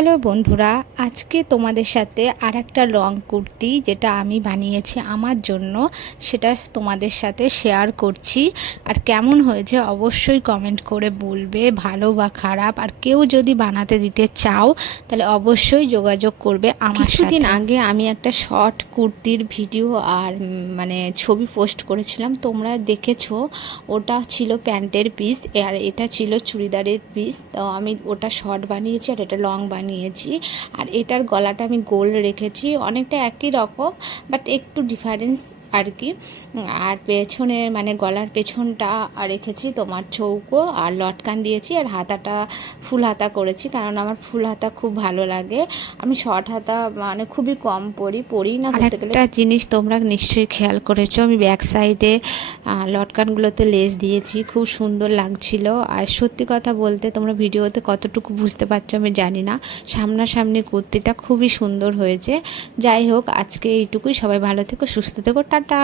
Hello বন্ধুরা, আজকে তোমাদের সাথে আরেকটা লং কুর্তি যেটা আমি বানিয়েছি আমার জন্য সেটা তোমাদের সাথে শেয়ার করছি। আর কেমন হয়েছে অবশ্যই কমেন্ট করে বলবে, ভালো বা খারাপ। আর কেউ যদি বানাতে দিতে চাও তাহলে অবশ্যই যোগাযোগ করবে আমার সাথে। কিছুদিন আগে আমি একটা শর্ট কুর্তির ভিডিও আর ছবি পোস্ট করেছিলাম, তোমরা দেখেছো। ওটা ছিল প্যান্টের পিস আর এটা ছিল চুড়িদারের পিস। তো আমি ওটা শর্ট বানিয়েছি আর এটা লং বানিয়েছি। আর এটার গলাটা আমি গোল রেখেছি, অনেকটা একই রকম বাট একটু ডিফারেন্স আর কি। আর পেছনে গলার পেছনটা রেখেছি তোমার চৌকো, আর লটকান দিয়েছি, আর হাতাটা ফুল হাতা করেছি কারণ আমার ফুল হাতা খুব ভালো লাগে। আমি শর্ট হাতা খুবই কম পরি না। করতে গেলে একটা জিনিস তোমরা নিশ্চয়ই খেয়াল করেছো, আমি ব্যাক সাইডে লটকানগুলোতে লেস দিয়েছি, খুব সুন্দর লাগছিল। আর সত্যি কথা বলতে তোমরা ভিডিওতে কতটুকু বুঝতে পারছো আমি জানি না, সামনাসামনি কুর্তিটা খুবই সুন্দর হয়েছে। যাই হোক, আজকে এইটুকুই। সবাই ভালো থেকো, সুস্থ থেকো, টাটা।